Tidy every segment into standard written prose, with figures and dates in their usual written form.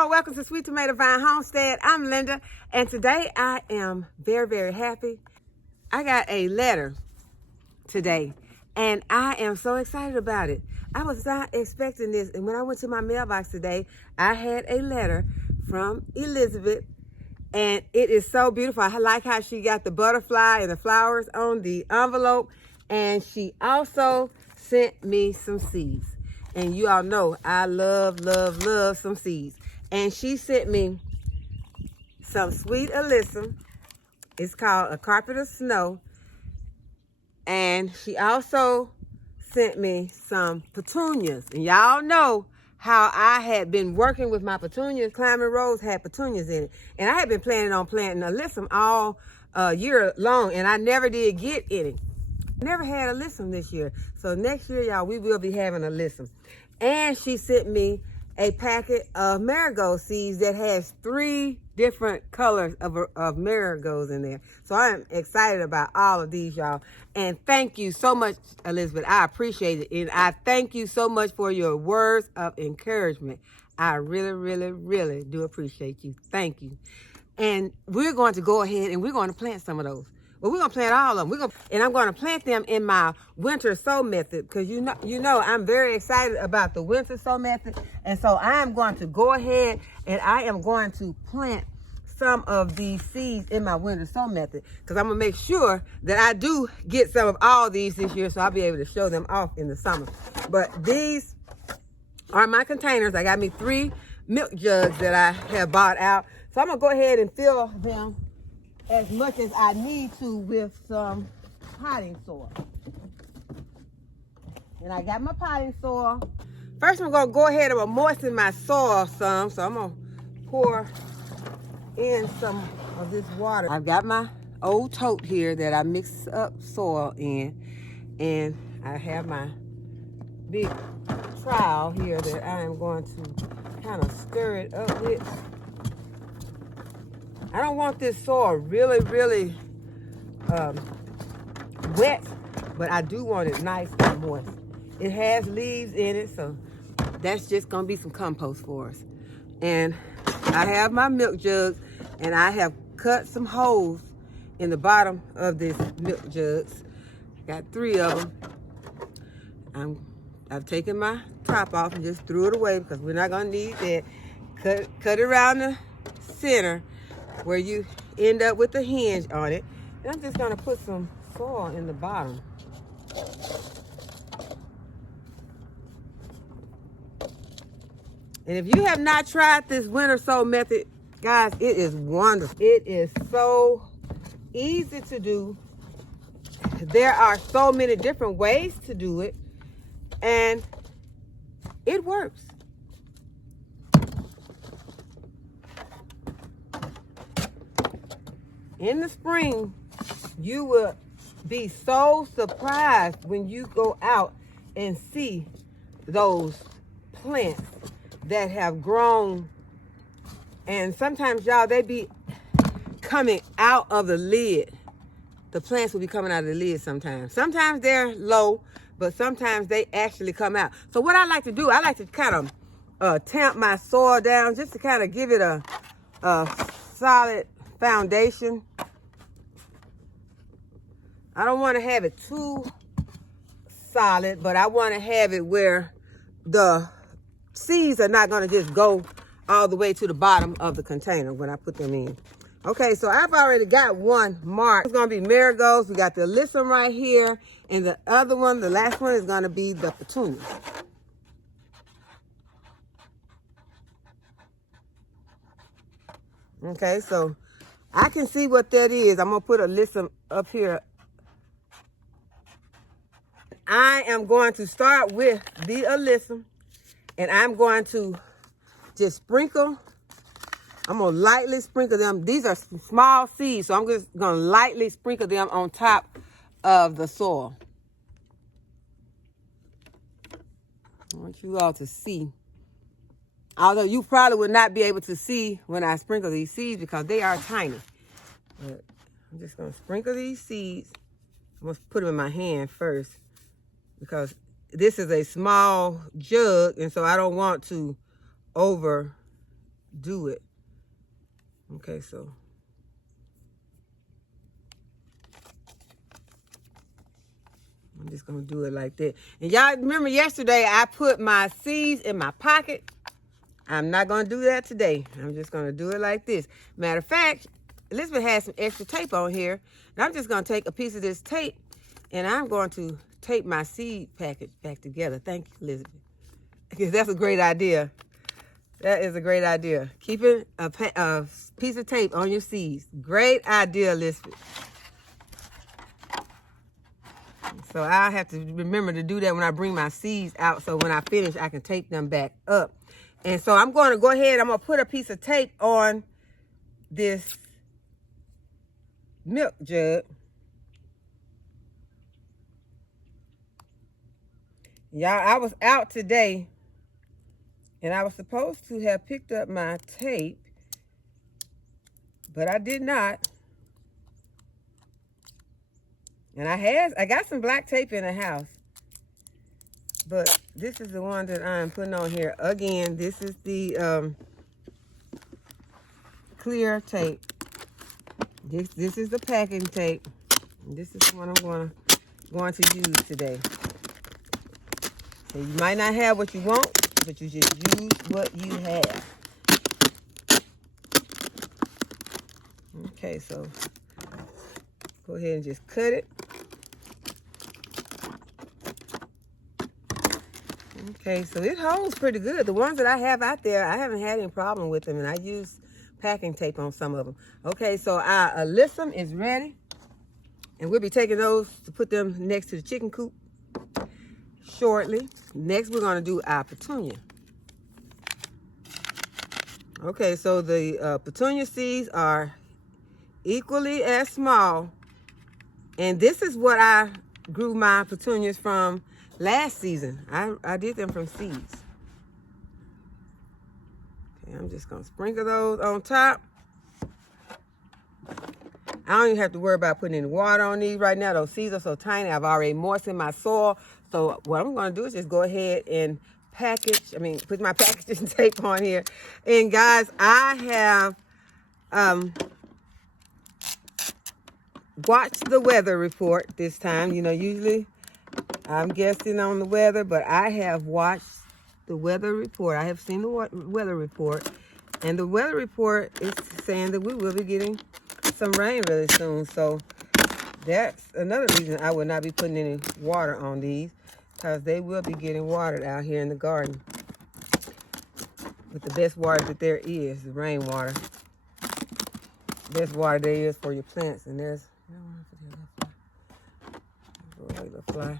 everyone, welcome to Sweet Tomato Vine Homestead. I'm Linda, and today I am very, very happy. I got a letter today, and I am so excited about it. I was not expecting this, and when I went to my mailbox today, I had a letter from Elizabeth, and it is so beautiful. I like how she got the butterfly and the flowers on the envelope, and she also sent me some seeds. And you all know I love some seeds. And she sent me some sweet alyssum. It's called a carpet of snow. And she also sent me some petunias. And y'all know how I had been working with my petunias. Climbing Rose had petunias in it. And I had been planning on planting alyssum all year long, and I never did get any. Never had alyssum this year. So next year, y'all, we will be having alyssum. And she sent me a packet of marigold seeds that has 3 different colors of marigolds in there. So I am excited about all of these, y'all. And thank you so much, Elizabeth. I appreciate it. And I thank you so much for your words of encouragement. I really do appreciate you. Thank you. And we're going to go ahead and we're going to plant some of those. Well, we're going to plant all of them. And I'm going to plant them in my winter sow method, because you know I'm very excited about the winter sow method. And so I am going to go ahead and I am going to plant some of these seeds in my winter sow method, because I'm going to make sure that I do get some of all these this year, so I'll be able to show them off in the summer. But these are my containers. I got me 3 milk jugs that I have bought out. So I'm going to go ahead and fill them as much as I need to with some potting soil. And I got my potting soil. First, I'm going to go ahead and moisten my soil some. So I'm going to pour in some of this water. I've got my old tote here that I mix up soil in. And I have my big trowel here that I am going to kind of stir it up with. I don't want this soil really wet, but I do want it nice and moist. It has leaves in it, so that's just gonna be some compost for us. And I have my milk jugs, and I have cut some holes in the bottom of this milk jugs. Got 3 of them. I've taken my top off and just threw it away, because we're not gonna need that. Cut it around the center where you end up with a hinge on it. And I'm just gonna put some soil in the bottom. And if you have not tried this winter sow method, guys, it is wonderful. It is so easy to do. There are so many different ways to do it, and it works. In the spring, you will be so surprised when you go out and see those plants that have grown. And sometimes, y'all, they be coming out of the lid. The plants will be coming out of the lid sometimes. Sometimes they're low, but sometimes they actually come out. So what I like to do, I like to kind of tamp my soil down just to kind of give it a solid foundation. I don't want to have it too solid, but I want to have it where the seeds are not going to just go all the way to the bottom of the container when I put them in. Okay, so I've already got one marked. It's going to be marigolds. We got the alyssum right here, and the other one, the last one, is going to be the petunias. Okay, so I can see what that is. I'm going to put alyssum up here. I am going to start with the alyssum, and I'm going to just sprinkle. I'm going to lightly sprinkle them. These are small seeds, so I'm just going to lightly sprinkle them on top of the soil. I want you all to see. Although you probably would not be able to see when I sprinkle these seeds because they are tiny. But I'm just going to sprinkle these seeds. I'm going to put them in my hand first, because this is a small jug, and so I don't want to over do it. Okay, so I'm just gonna do it like that. And y'all remember yesterday I put my seeds in my pocket. I'm not gonna do that today. I'm just gonna do it like this. Matter of fact, Elizabeth has some extra tape on here. And I'm just gonna take a piece of this tape and I'm going to tape my seed package back together. Thank you, Elizabeth. Because that's a great idea. That is a great idea. Keeping a piece of tape on your seeds. Great idea, Elizabeth. So I have to remember to do that when I bring my seeds out, so when I finish, I can tape them back up. And so I'm going to go ahead, I'm going to put a piece of tape on this milk jug. Y'all, I was out today, and I was supposed to have picked up my tape, but I did not. And I got some black tape in the house, but this is the one that I'm putting on here. Again, this is the clear tape. This is the packing tape. This is the one I'm going to use today. So you might not have what you want, but you just use what you have. Okay, so go ahead and just cut it. Okay, so it holds pretty good. The ones that I have out there, I haven't had any problem with them, and I use packing tape on some of them. Okay, so our alyssum is ready, and we'll be taking those to put them next to the chicken coop shortly. Next, we're going to do our petunia. Okay, so the petunia seeds are equally as small, and this is what I grew my petunias from last season. I did them from seeds. Okay, I'm just going to sprinkle those on top. I don't even have to worry about putting any water on these right now. Those seeds are so tiny. I've already moistened my soil. So what I'm going to do is just go ahead and put my packaging tape on here. And guys, I have watched the weather report this time. You know, usually I'm guessing on the weather, but I have watched the weather report. I have seen the weather report, and the weather report is saying that we will be getting some rain really soon. So that's another reason I will not be putting any water on these, because they will be getting watered out here in the garden with the best water that there is, the rainwater. Best water there is for your plants. And there's a fly.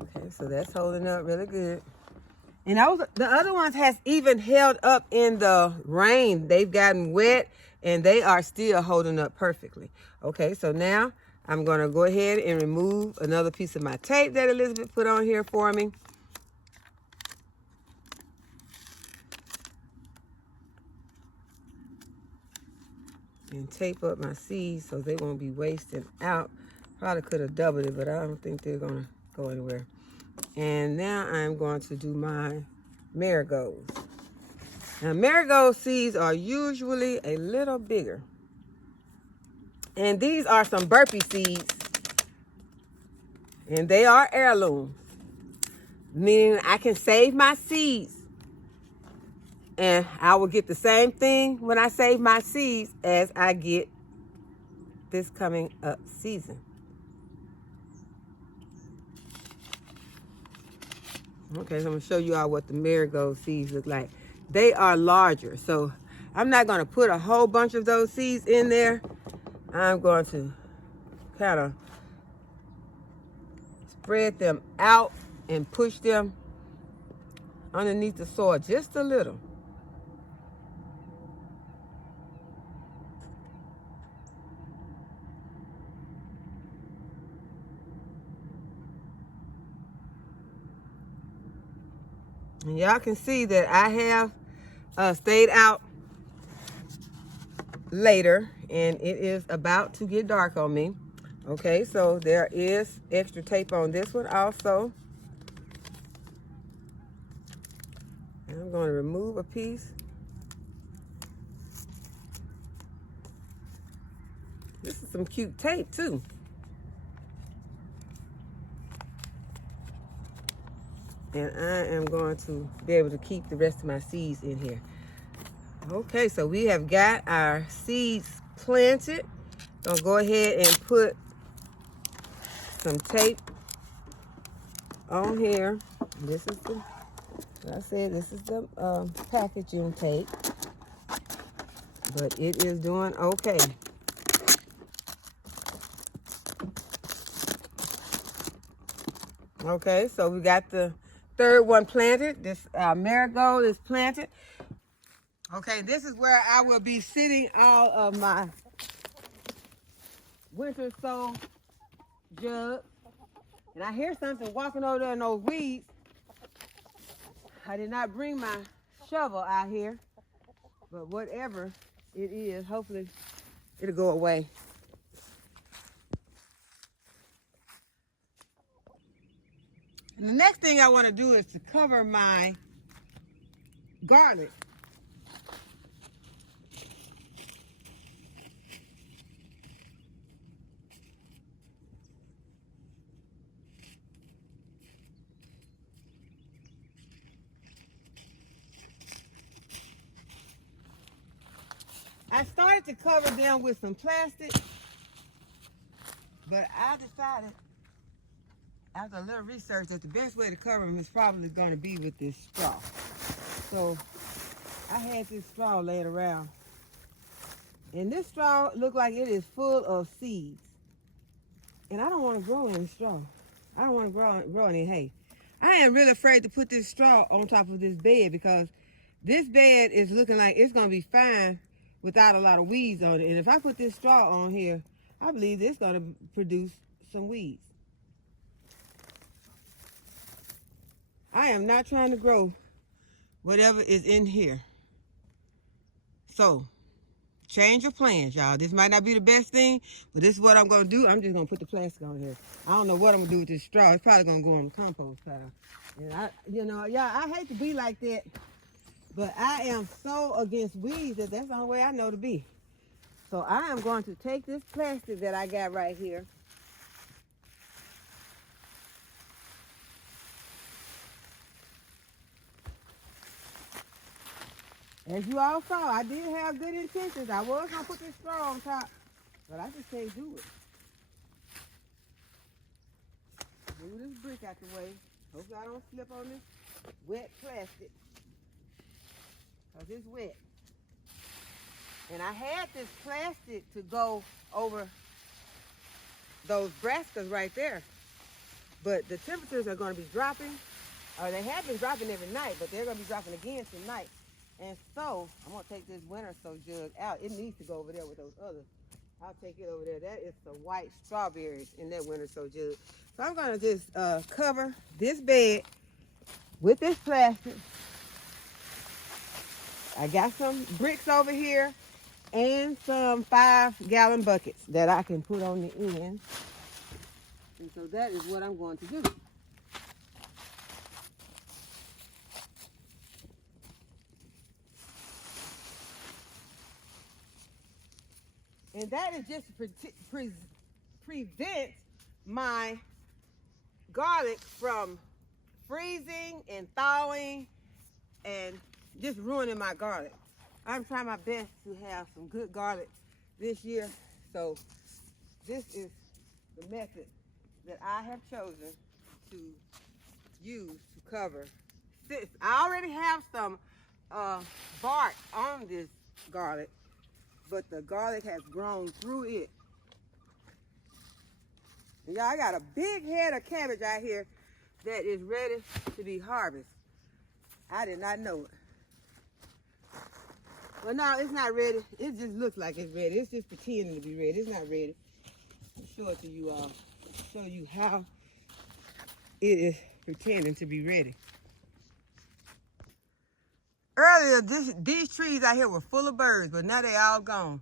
Okay, so that's holding up really good. And the other ones has even held up in the rain. They've gotten wet and they are still holding up perfectly. Okay, so now I'm going to go ahead and remove another piece of my tape that Elizabeth put on here for me. And tape up my seeds so they won't be wasting out. Probably could have doubled it, but I don't think they're going to go anywhere. And now I'm going to do my marigolds. Now, marigold seeds are usually a little bigger. And these are some burpee seeds. And they are heirlooms, meaning I can save my seeds. And I will get the same thing when I save my seeds as I get this coming up season. Okay, so I'm going to show you all what the marigold seeds look like. They are larger, so I'm not going to put a whole bunch of those seeds in there. I'm going to kind of spread them out and push them underneath the soil just a little. And y'all can see that I have stayed out later, and it is about to get dark on me. Okay, so there is extra tape on this one also. And I'm I'm going to remove a piece. This is some cute tape too. And I am going to be able to keep the rest of my seeds in here. Okay, so we have got our seeds planted. I'll go ahead and put some tape on here. This is the, like I said, this is the packaging tape, but it is doing okay. Okay, so we got the third one planted. This marigold is planted. Okay, this is where I will be sitting all of my winter sow jugs. And I hear something walking over there in those weeds. I did not bring my shovel out here, but whatever it is, hopefully it'll go away. And the next thing I want to do is to cover my garlic. I started to cover them with some plastic, but I decided after a little research that the best way to cover them is probably going to be with this straw. So I had this straw laying around, and this straw looked like it is full of seeds. And I don't want to grow any straw. I don't want to grow any hay. I am really afraid to put this straw on top of this bed because this bed is looking like it's going to be fine without a lot of weeds on it. And if I put this straw on here, I believe it's going to produce some weeds. I am not trying to grow whatever is in here. So, change your plans, y'all. This might not be the best thing, but this is what I'm going to do. I'm just going to put the plastic on here. I don't know what I'm going to do with this straw. It's probably going to go on the compost pile. And I hate to be like that, but I am so against weeds that that's the only way I know to be. So I am going to take this plastic that I got right here. As you all saw, I did have good intentions. I was going to put this straw on top, but I just can't do it. Move this brick out the way. Hopefully I don't slip on this wet plastic, because it's wet. And I had this plastic to go over those brassicas right there. But the temperatures are going to be dropping, or they have been dropping every night, but they're going to be dropping again tonight. And so I'm going to take this winter sow jug out. It needs to go over there with those others. I'll take it over there. That is the white strawberries in that winter sow jug. So I'm going to just cover this bed with this plastic. I got some bricks over here and some 5-gallon buckets that I can put on the end. And so that is what I'm going to do. And that is just to prevent my garlic from freezing and thawing and just ruining my garlic. I'm trying my best to have some good garlic this year. So this is the method that I have chosen to use to cover. I already have some bark on this garlic, but the garlic has grown through it. And y'all, I got a big head of cabbage out here that is ready to be harvested. I did not know it. Well, no, it's not ready. It just looks like it's ready. It's just pretending to be ready. It's not ready. I'll show it to you all. Show you how it is pretending to be ready. Earlier, these trees out here were full of birds, but now they all gone.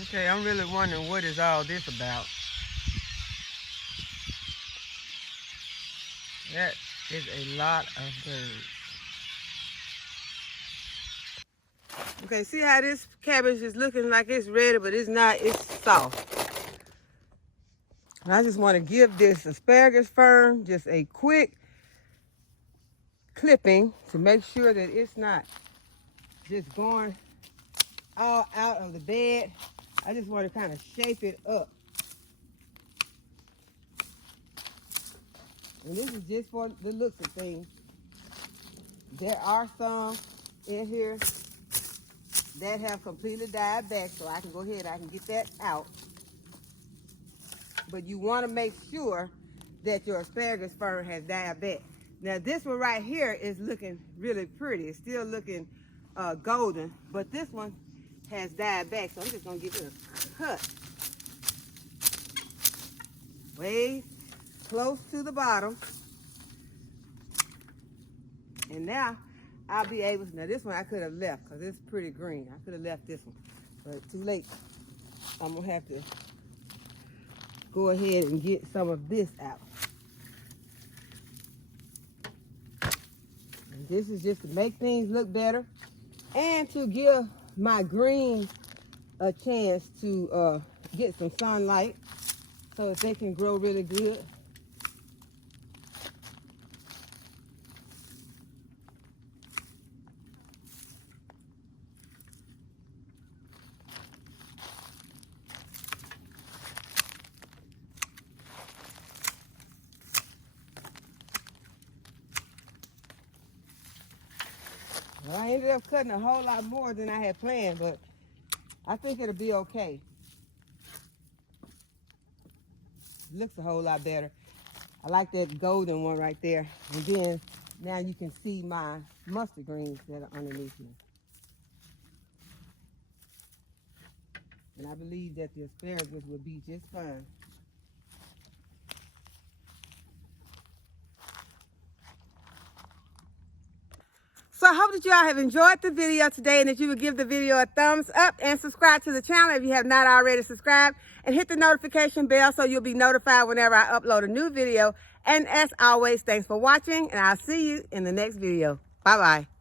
Okay, I'm really wondering what is all this about. That is a lot of birds. Okay, see how this cabbage is looking like it's ready, but it's not, it's soft. And I just want to give this asparagus fern just a quick clipping to make sure that it's not just going all out of the bed. I just want to kind of shape it up. And this is just for the looks of things. There are some in here that have completely died back, so I can go ahead, I can get that out. But you want to make sure that your asparagus fern has died back. Now this one right here is looking really pretty. It's still looking golden, but this one has died back, so I'm just gonna give it a cut. Way close to the bottom. And now I'll be able to, now this one I could have left because it's pretty green. I could have left this one, but too late. I'm gonna have to go ahead and get some of this out. And this is just to make things look better and to give my greens a chance to get some sunlight so that they can grow really good. Well, I ended up cutting a whole lot more than I had planned, but I think it'll be okay. It looks a whole lot better. I like that golden one right there. And then now you can see my mustard greens that are underneath me. And I believe that the asparagus will be just fine. So I hope that you all have enjoyed the video today and that you will give the video a thumbs up and subscribe to the channel if you have not already subscribed, and hit the notification bell so you'll be notified whenever I upload a new video. And as always, thanks for watching, and I'll see you in the next video. Bye-bye.